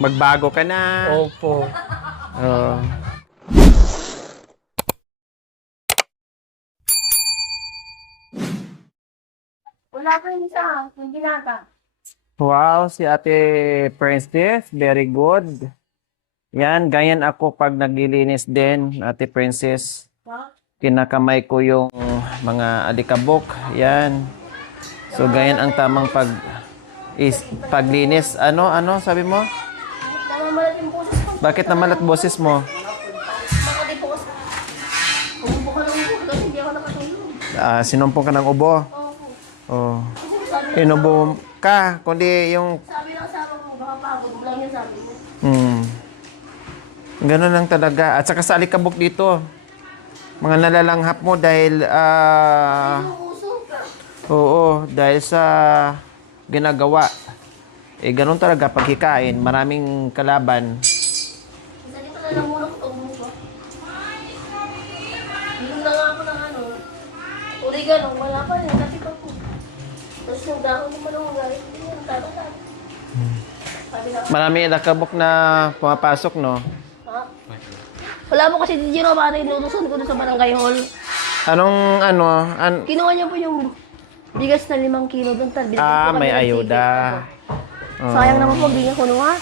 Magbago ka na. Opo. Oo. Wala pa yung isa, yung ginata. Wow, si Ate Princess, very good. Yan, ganyan ako pag naglilinis din, Ate Princess. Kinakamay ko yung mga alikabok. Yan. So, ganyan ang tamang paglinis. Ano, sabi mo? Namamalat yung boses ko. Bakit namalat boses mo? Baka di po kasi. Umubo ka ng umubo kasi hindi ako nakatulog. Sinumpong ka ng ubo. Oo. Oh. Sabi Inubo ka, kundi yung... ng asawa ko, baka pagod lang yan sabi ko. Ganun lang talaga. At saka sa alikabok dito, mga nalalanghap mo dahil... Uso. oo, dahil sa ginagawa. Ganun talaga pagkikain. Maraming kalaban. Isa dito na lang muna ko umubo. Inom na nga ako ng ano. Oregano, wala pa rin. Kasi pa po. Tapos yung dahon naman ang galit. Yung tata-tata. Sabi na, Marami alikabok na pumapasok, no? ha? Wala mo kasi di Jiro, para inutusan ko doon sa barangay hall. Anong ano? Kinuha niya po yung bigas na 5 kilo doon. May ayuda. Sayang naman po, hindi niya kunuha.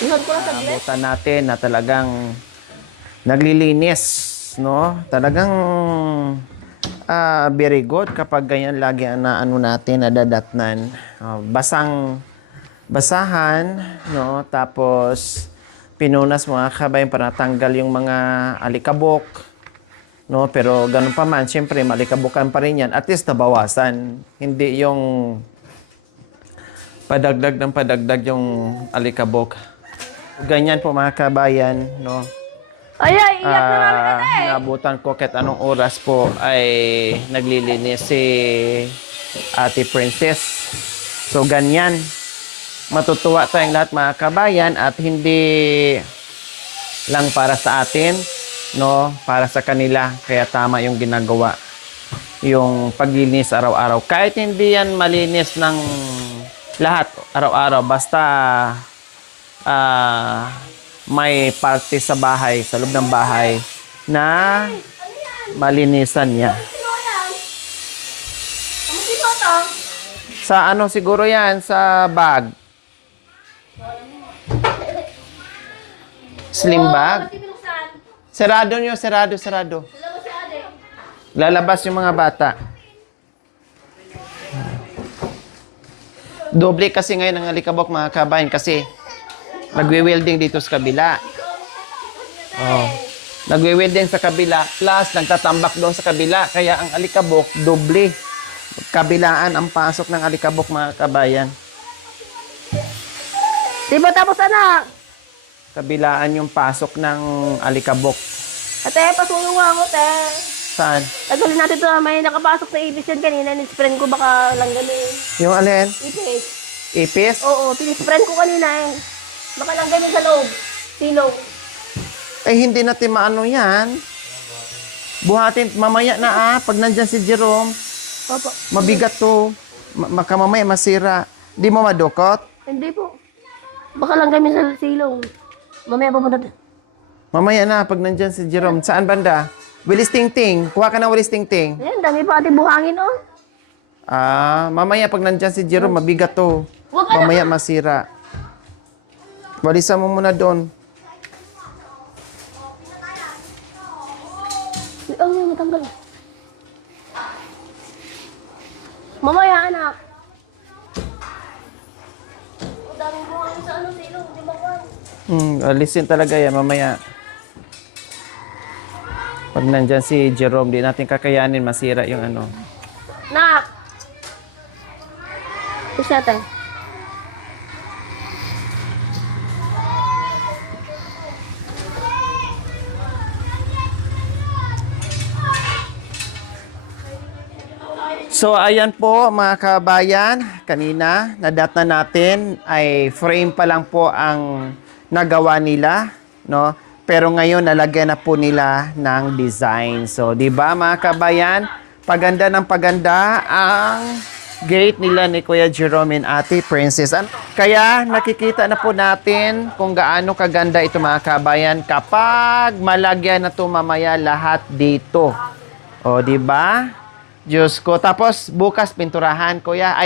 Iwan ko na saglit. Abutan natin na talagang naglilinis, no? Talagang very good kapag ganyan lagi ang naano natin, nadadatnan. Basahan, no? Tapos pinunas mga kabayan para tanggal yung mga alikabok, no? Pero ganun pa man, syempre malikabukan pa rin yan. At least nabawasan. Hindi yung padagdag yung alikabok. Ganyan po mga kabayan, no? Ay, iyak na namin ate. Nabutan ko kahit anong oras po ay naglilinis si Ate Princess. So, ganyan. Matutuwa tayong lahat mga kabayan at hindi lang para sa atin, no? Para sa kanila. Kaya tama yung ginagawa. Yung paglilinis araw-araw. Kahit hindi yan malinis ng lahat araw-araw. Basta may parte sa bahay, sa loob ng bahay, na malinisan niya. Sa ano siguro yan? Sa bag. Slim bag. Sarado nyo, sarado. Lalabas yung mga bata. Doble kasi ngayon ang alikabok mga kabayan kasi nagwe-welding dito sa kabila. Oh. Nagwe-welding sa kabila plus nagtatambak doon sa kabila. Kaya ang alikabok, doble. Kabilaan ang pasok ng alikabok mga kabayan. Di ba tapos anak? Kabilaan yung pasok ng alikabok. Ate, pasulong nga ako, te. Saan? Tagalin natin ito, may nakapasok na ipis yan kanina. Nispren ko baka lang galing. Yung alin? Ipis. Ipis? Oo, tinispren ko kanina eh. Baka lang galing sa loob. Silong. Hindi natin maano yan. Buhatin, mamaya na pag nandyan si Jerome, Opo. mabigat to. Mamaya masira. Di mo madukot? Hindi po. Baka lang galing sa silong. Mamaya pupunta. Mamaya na, pag nandyan si Jerome. Saan banda? Wilis Ting-Ting. Kuha ka ng Wilis Ting-Ting. Ayan, dami pa ating buhangin, oh. Mamaya pag nandyan si Jerome, mabigat to. Huwag ka Mamaya masira. Walisan mo muna doon. Oh, matanggal. Mamaya, anak. Ang daming buhangin sa ano, silong. Di ba ba? Alisin talaga yan, mamaya. Pag nandyan si Jerome, di natin kakayanin, masira yung ano. Nak! Push natin. So, ayan po mga kabayan. Kanina, nadat na natin ay frame pa lang po ang nagawa nila, no? Pero ngayon, nalagyan na po nila ng design. So, di ba mga kabayan? Paganda ng paganda ang gate nila ni Kuya Jerome and Ate Princess. Kaya nakikita na po natin kung gaano kaganda ito mga kabayan kapag malagyan na ito mamaya lahat dito. O, di ba? Diyos ko. Tapos bukas pinturahan, Kuya.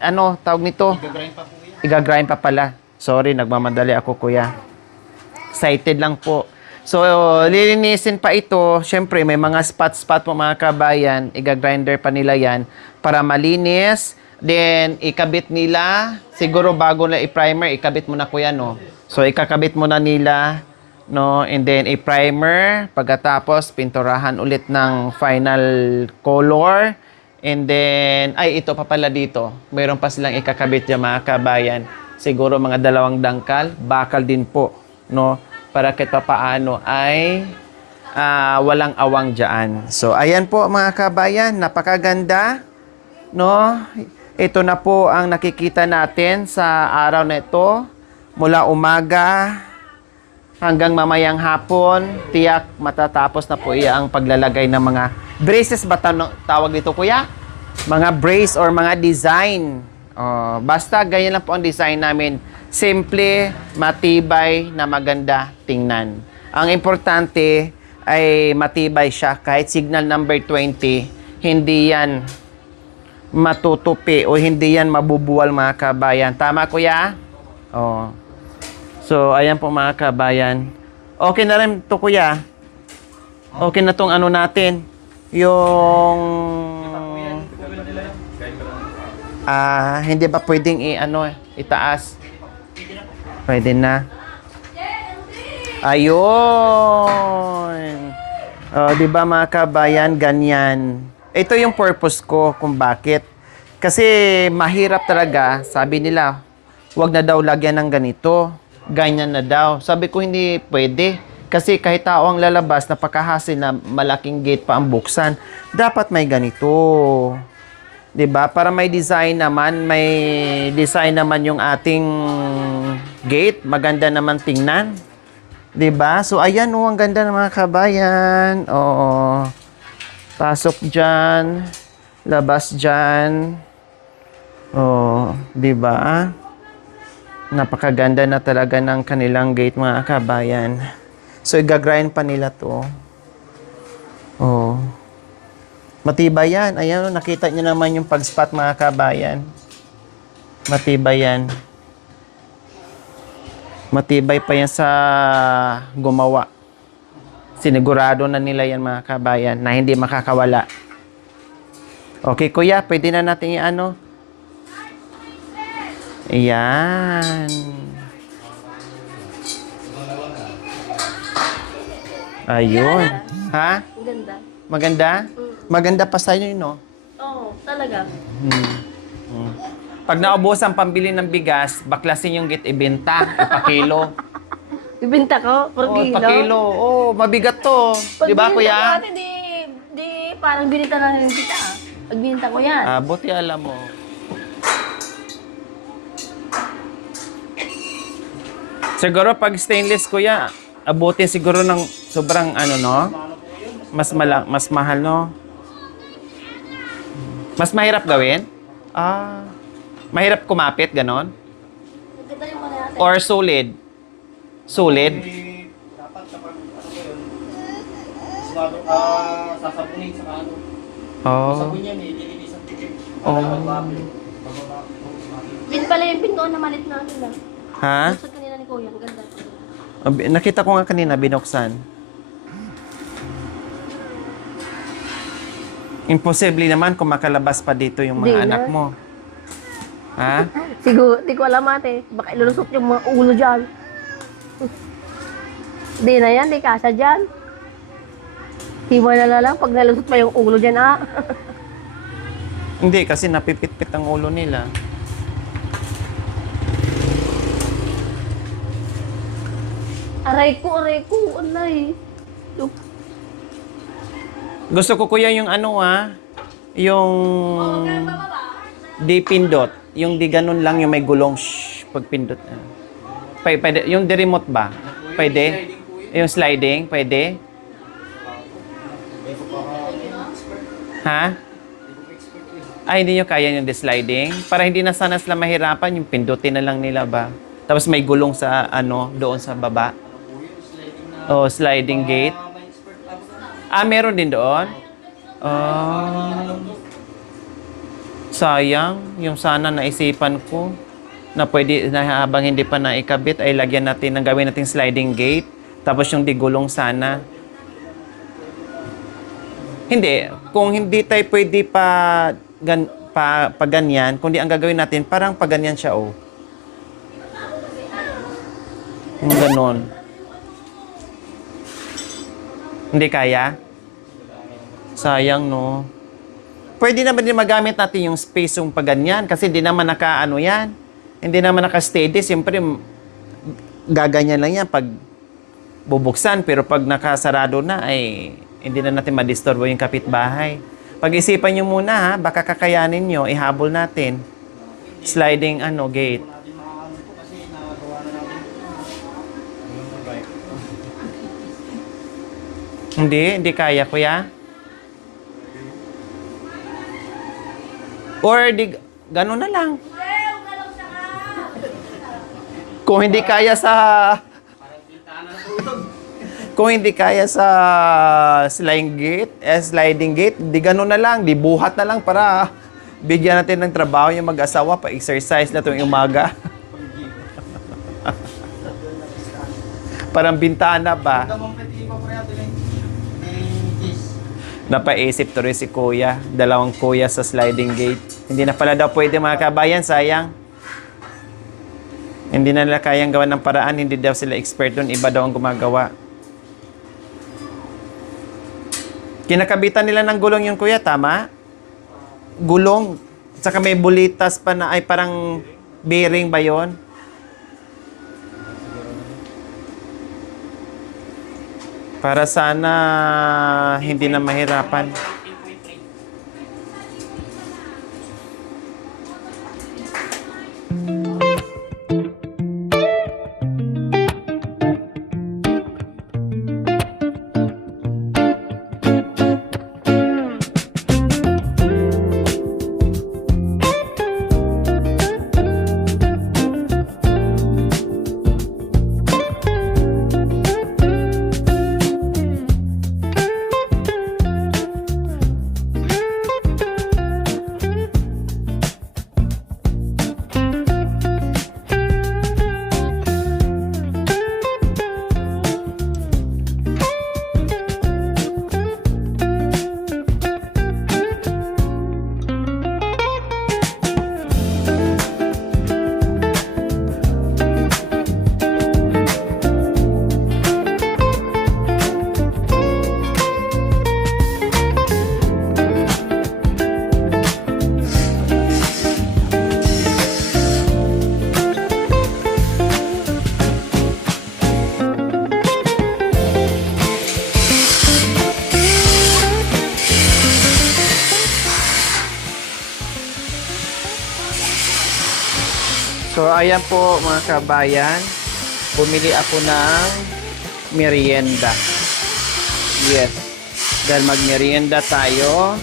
Ano tawag nito? Gagrind pa po yan. Iga-grind pa pala. Sorry, nagmamadali ako, Kuya. Excited lang po. So, lilinisin pa ito. Siyempre, may mga spot-spot po mga kabayan. Iga-grinder pa nila yan para malinis. Then, ikabit nila. Siguro bago na i-primer, ikabit mo na, Kuya, no? So, ikakabit mo na nila, no? And then, i-primer. Pagkatapos, pinturahan ulit ng final color. And then, ito pa pala dito. Mayroon pa silang ikakabit yung mga kabayan. Siguro mga 2 dangkal. Bakal din po, no? Para kahit papaano ay walang awang dyan. So, ayan po mga kabayan, napakaganda, no? Ito na po ang nakikita natin sa araw na ito. Mula umaga hanggang mamayang hapon, tiyak matatapos na po ang paglalagay ng mga braces ba tawag dito, Kuya? Mga brace or mga design. Basta ganyan lang po ang design namin. Simple, matibay, na maganda tingnan. Ang importante ay matibay siya. Kahit signal number 20, hindi yan matutupi o hindi yan mabubuwal mga kabayan. Tama, Kuya? So, ayan po mga kabayan. Okay na rin to, Kuya. Okay na tong ano natin. Yung... hindi ba pwedeng itaas? Pwede na. Ayun. Di ba mga kabayan, ganyan. Ito yung purpose ko kung bakit. Kasi mahirap talaga, sabi nila, wag na daw lagyan ng ganito. Ganyan na daw. Sabi ko hindi pwede. Kasi kahit tao ang lalabas, napakahassle na malaking gate pa ang buksan. Dapat may ganito. 'Di ba? Para may design naman yung ating gate, maganda naman tingnan. 'Di ba? So ayan ang ganda ng mga kabayan. Oo. Pasok diyan, labas diyan. Oh, 'di ba? Napakaganda na talaga ng kanilang gate mga kabayan. So igagrind pa nila 'to. Oh. Matibay yan. Ayan, nakita nyo naman yung pag-spot mga kabayan. Matibay yan. Matibay pa yan sa gumawa. Sinigurado na nila yan mga kabayan na hindi makakawala. Okay, Kuya, pwede na natin i-ano. Ayan. Ayun. Ha? Ang ganda. Maganda? Maganda pa sa inyo, no? Oo, talaga. Pag naubos ang pambili ng bigas, baklasin yung git ibenta, ipakilo. Ibinta ko, per kilo. Ipakilo. Mabigat to. Di ba, Kuya? Pag binita ko di parang binita na rin kita. Pag binita ko yan. Buti alam mo. Siguro pag stainless, Kuya, abutin siguro ng sobrang no? Mas mahal, no? Mas mahirap gawin? Mahirap kumapit, ganon? Maganda yung mga natin. Or solid? Solid? Dapat kapag sasabunin sa sabon yan lilinisan. Din pala yung pintuan na malit natin Ha? Sa kanina ni Kuya, ang ganda. Nakita ko nga kanina, binuksan. Imposible naman kung makalabas pa dito yung mga Di anak na. mo. Ha? Siguro, di ko alam ate. Baka ilulusot yung mga ulo dyan. Di na yan, di kasha dyan. Hiwa na lang pag nalusot pa yung ulo dyan, Hindi, kasi napipit-pit ang ulo nila. Aray ko, alay. Gusto ko, Kuya, yung yung di pindot. Yung di ganun lang, yung may gulong, pag pindot. Pwede, yung di remote ba? Pwede? Yung sliding, pwede? Ha? Ay, hindi nyo kaya yung sliding? Para hindi na sana sila mahirapan, yung pindutin na lang nila ba? Tapos may gulong sa, doon sa baba. Oh, sliding gate. May expert lang sa Meron din doon? Sayang. Yung sana naisipan ko na pwede, na habang hindi pa naikabit, ay lagyan natin, ng gawin natin sliding gate. Tapos yung digulong sana. Hindi. Kung hindi tayo pwede pa ganyan, kundi ang gagawin natin, parang pa ganyan siya, oh. Yung ganon. Hindi kaya? Sayang, no? Pwede naman din magamit natin yung space yung paganyan kasi hindi naman naka-ano yan. Hindi naman naka-steady. Siyempre, gaganyan lang yan pag bubuksan. Pero pag nakasarado na, ay hindi na natin madisturbo yung kapitbahay. Pag-isipan nyo muna, ha? Baka kakayanin nyo, ihabol natin. Sliding, gate. natin makakano po kasi nagawa na natin. Hindi kaya, kuya. Or gano'n na lang. Kung hindi kaya sa sliding gate, di gano'n na lang, di buhat na lang para bigyan natin ng trabaho yung mag-asawa pa exercise na tuwing umaga. Parang bintana ba? Damang pwede pa pa natin eh. Napaisip to rin si kuya. Dalawang kuya sa sliding gate. Hindi na pala daw pwede mga kabayan, sayang. Hindi na nila kayang gawa ng paraan. Hindi daw sila expert doon. Iba daw ang gumagawa. Kinakabitan nila ng gulong yung kuya, tama? Gulong. Saka may bulitas pa na, ay parang bearing ba yun? Para sana hindi na mahirapan. So, ayan po mga kabayan. Bumili ako ng merienda. Yes. Dahil mag-merienda tayo.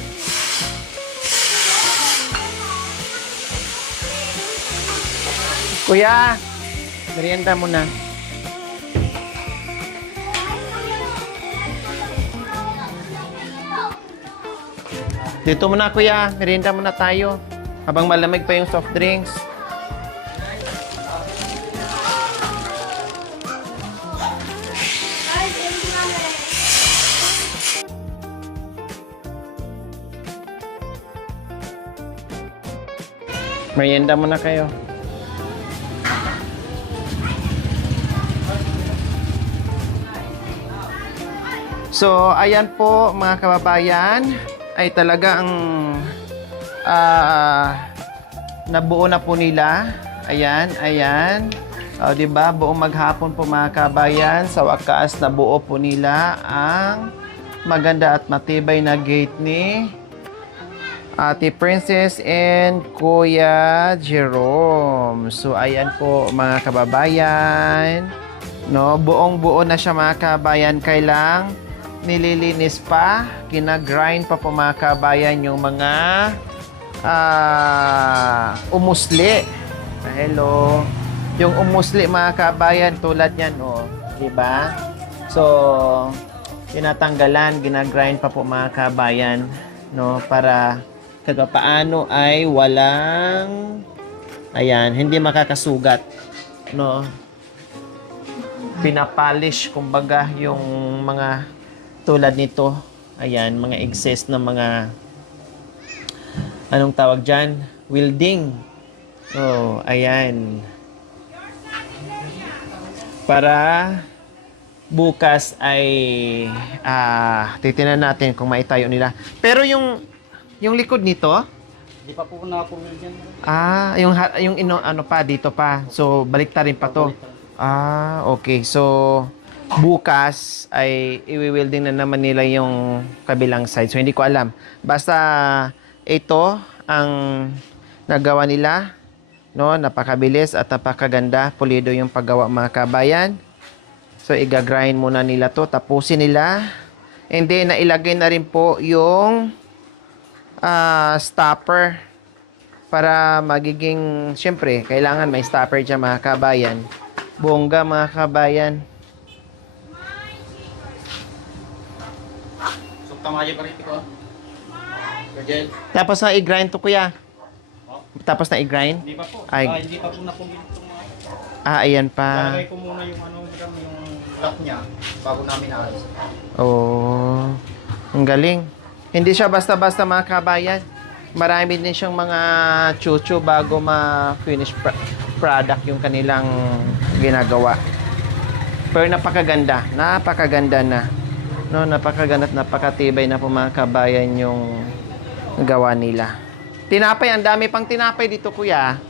Kuya, merienda muna. Dito muna kuya, merienda muna tayo. Habang malamig pa yung soft drinks. Merienda muna kayo. So, ayan po mga kababayan, ay talagang nabuo na po nila. Ayan, ayan. O, diba? Buong maghapon po mga kabayan. Sa wakas, nabuo po nila ang maganda at matibay na gate ni Ate Princess and Kuya Jerome. So, ayan po mga kababayan. No, buong-buo na siya mga kababayan. Kailang nililinis pa, kinagrind pa po mga kababayan yung mga umusli. Hello. Yung umusli mga kabayan tulad yan, oh, 'di ba? So, tinatanggalan, ginagrind pa po mga kabayan, no, para paano ay walang hindi makakasugat, no. Pinapolish kumbaga yung mga tulad nito. Ayan, mga excess na mga anong tawag diyan? Welding. Oh, ayan. Para bukas ay titingnan natin kung maitayo nila. Pero yung likod nito, Hindi pa po na-pull dyan. ano pa dito pa. So baliktarin pa to. Okay. So bukas ay i-welding na naman nila yung kabilang side. So hindi ko alam. Basta ito ang nagawa nila, no? Napakabilis at napakaganda. Pulido yung paggawa mga kabayan. So, iga-grind muna nila to. Tapusin nila. And then, nailagay na rin po yung stopper. Para magiging, syempre, kailangan may stopper dyan mga kabayan. Bongga mga kabayan. So, tamayo pa rin ko. Gagel. Tapos na i-grind to kuya. Tapos na i-grind? Hindi pa po. Ay. Hindi pa po na-pull itong Ayan pa. lalagay ko muna yung yung lock niya bago namin aalis. Oh, ang galing. Hindi siya basta-basta mga kabayan. Marami din siyang mga chuchu bago ma-finish product yung kanilang ginagawa. Pero napakaganda. Napakaganda na. No, napakaganda at napakatibay na po mga kabayan yung gawa nila. Tinapay, ang dami pang tinapay dito kuya.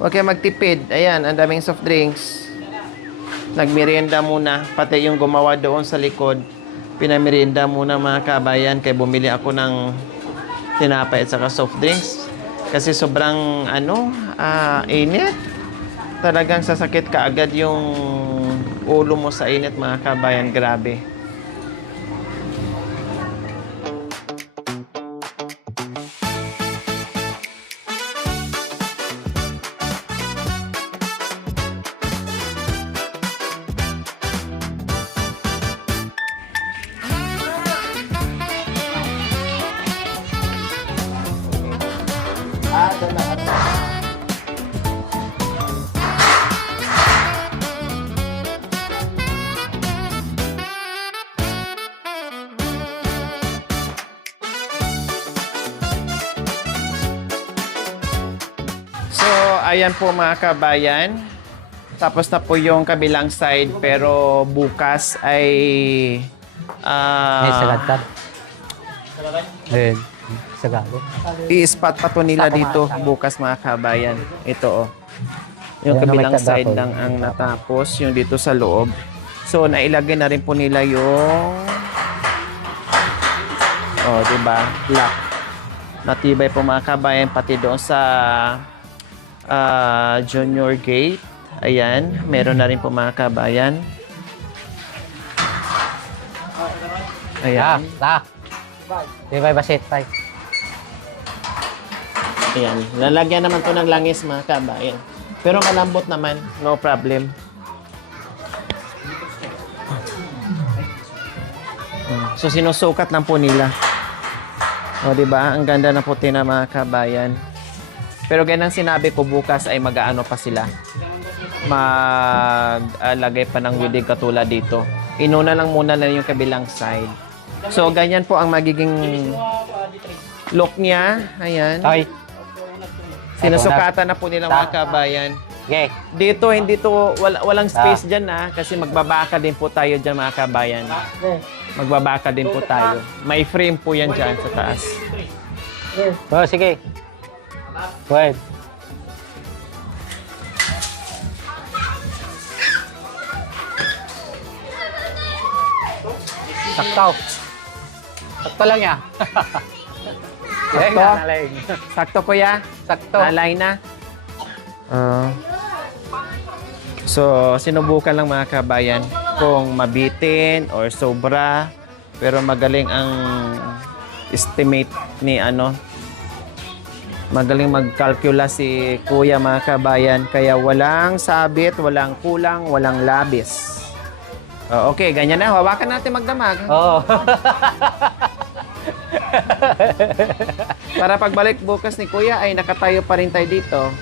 Huwag kayo magtipid. Ayan, ang daming soft drinks. Nagmerienda muna. Pati yung gumawa doon sa likod. Pinamerienda muna mga kabayan. Kaya bumili ako ng tinapay at saka soft drinks. Kasi sobrang init. Talagang sasakit ka agad yung ulo mo sa init mga kabayan. Grabe. So, ayan po mga kabayan. Tapos na po yung kabilang side pero bukas ay Sagad. Ayun. Sagado. i-spot pa to nila dito bukas mga kabayan. Ito oh. Yung Ayan, kabilang may tanda side po. lang ang natapos, yung dito sa loob. So, nailagay na rin po nila yung diba? Lock. Natibay po mga kabayan pati doon sa junior gate. Ayan, meron na rin po mga kabayan. Ayan. Di ba basit, tay? Ayan. Lalagyan naman to ng langis mga kabayan. Pero malambot naman. No problem. So, sinusukat lang po nila. O, diba? Ang ganda na puti na mga kabayan. Pero ganang sinabi ko, bukas ay mag-aano pa sila. Maglagay pa ng widig katulad dito. Inuna lang muna na yung kabilang side. So, ganyan po ang magiging look niya. Ayan. Tay. Sinusukatan na po nila mga kabayan. Okay. Dito, hindi to, walang space dyan kasi magbabaka din po tayo dyan mga kabayan. Magbabaka din po tayo. May frame po yan dyan sa taas. Oh, sige. Wait. Sakto. Sakto lang ya. Sakto? Nalaing. Sakto kuya? Sakto. Nalay na? So, sinubukan lang mga kabayan kung mabitin or sobra. Pero magaling ang estimate ni Magaling mag-calculus si Kuya mga kabayan. Kaya walang sabit, walang kulang, walang labis. Oh, okay, ganyan na. Hawakan natin magdamag. Oo. Para pagbalik bukas ni Kuya ay nakatayo pa rin tayo dito.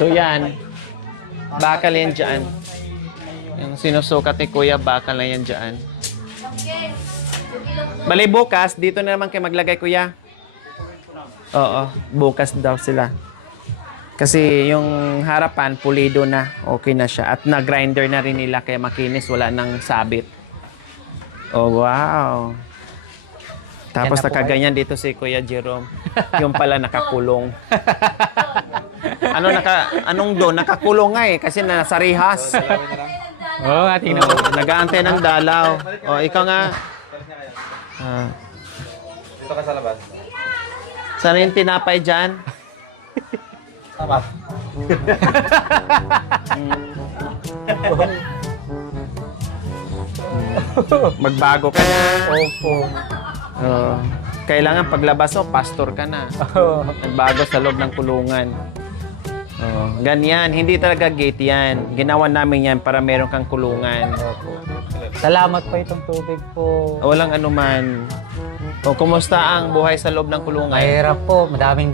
So yan, bakal yan dyan. Yung sinusukat ni Kuya, bakal na yan dyan. Bali bukas, dito na naman kayo maglagay, Kuya. Oo, bukas daw sila. Kasi yung harapan, pulido na. Okay na siya. At na-grinder na rin nila kaya makinis. Wala nang sabit. Oh, wow. Tapos Yan na po nakaganyan dito si Kuya Jerome. Yung pala nakakulong. Anong doon? Nakakulong nga eh. Kasi nasa rehas. Oo nga, tingnan mo. Nag-aantay ng dalaw. O, ikaw nga. Dito ka sa labas. Saan yung tinapay dyan? Tama. Magbago ka na. Opo. Kailangan paglabas mo, pastor ka na. Nagbago sa loob ng kulungan. Ganyan. Hindi talaga gate yan. Ginawa namin yan para meron kang kulungan. Salamat po itong tubig po. Walang anuman. O, kumusta ang buhay sa loob ng kulungan? Mahirap po. Madaming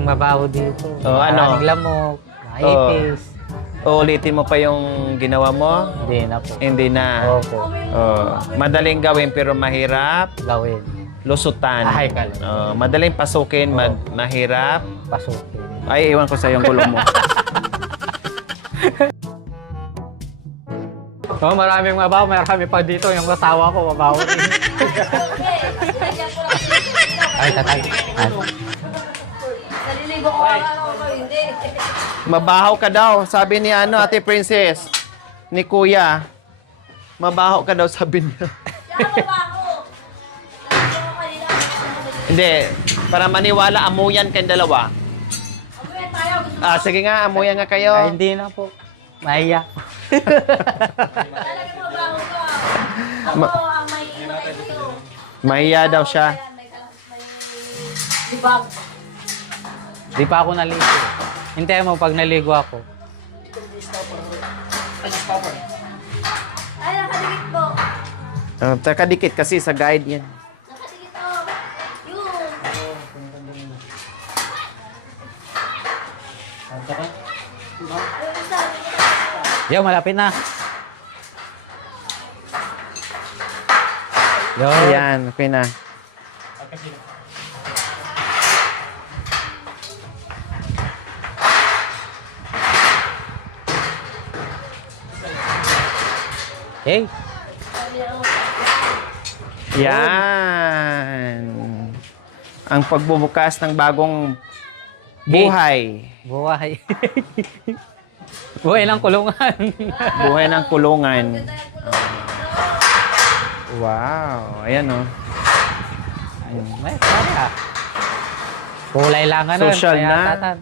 mabaho dito. Ano? Maraming lamok. Maipis. Uulitin mo pa yung ginawa mo? Hindi na po. Hindi na. Opo. Madaling gawin pero mahirap Gawin. lusutan. Ay, kala. Madaling pasukin, mahirap. Pasukin. Ay, iwan ko sa yung gulong mo. Oh, maraming mabaho. Marami pa dito. Yung kasawa ko, mabaho din. Ay, tatay. Naliligo ko ako, hindi. Mabaho ka daw, sabi ni Ate Princess. Ni Kuya. Mabaho ka daw, sabi niya. Siya ba ako? Naliligo ko kanina. Hindi, para maniwala, amuyan kayong dalawa. Abuyan tayo, gusto mo. Sige nga, amuyan nga kayo. Ay, hindi na po. Mahiya. Talaga mabaho ka. Ako ang may imatay sa'yo. Mahiya daw siya. May libag. Di pa ako naligo. Hintayin mo pag naligo ako. Ay, nakadikit po. Takadikit kasi sa guide yan. Nakadikit po. Yun. Ayun, isa. Yo, malapit na. Yo. Ayan, okay na. Hey. Yan. Ang pagbubukas ng bagong buhay. Buhay. Buhay ng kulungan. Buhay ng kulungan. Wow. Ayan o. May kaya. Kulay lang ano. Social kaya na. tatan.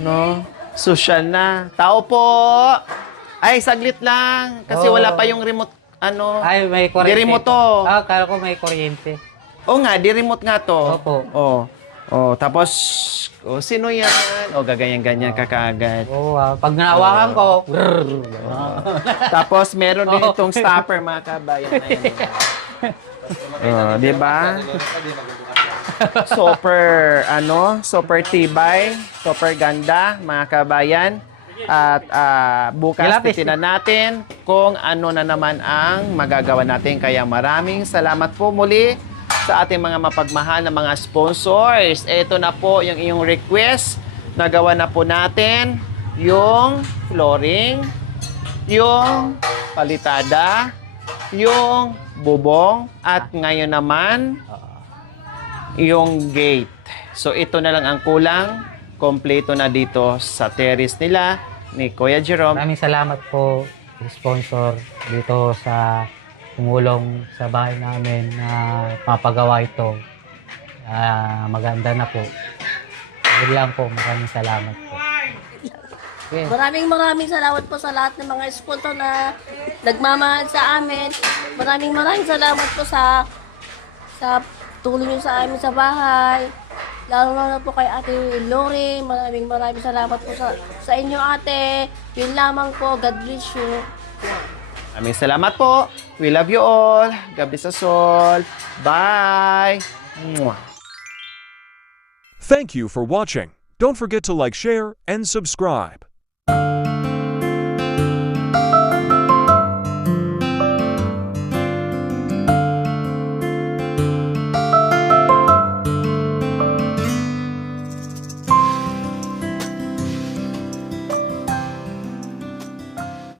No? Social na. Tao po! Ay, saglit lang. Kasi Oh. wala pa yung remote, ano. Ay, may kuryente. Di-remote to. Ah, kala ko may kuryente. Oo nga, di-remote nga to. Opo. Tapos, sino yan? Gaganyan-ganyan ka kaagad. Oo, pag nahawakan ko, Tapos, meron din itong stopper, mga kabayan na yan. Di ba? Super tibay, super ganda, mga kabayan. At bukas Gilapis. titinan natin kung ano na naman ang magagawa natin. Kaya maraming salamat po muli sa ating mga mapagmahal na mga sponsors. Ito na po yung iyong request. Nagawa na po natin yung flooring, yung palitada, yung bubong, at ngayon naman yung gate. So ito na lang ang kulang. Kompleto na dito sa terrace nila ni Kuya Jerome. Maraming salamat po. sponsor dito sa tumulong sa bahay namin na mapagawa ito. Maganda na po. Yun lang po, maraming salamat po. Okay. Maraming salamat po sa lahat ng mga sponsor na nagmamahal sa amin. Maraming salamat po sa tulong niyo sa amin sa bahay. Lalo na po kay Ate Lori. Maraming salamat po sa inyo, ate. Yun lamang po. God bless you. Maraming salamat po. We love you all. God bless us all. Bye. Mwah. Thank you for watching. Don't forget to like, share, and subscribe.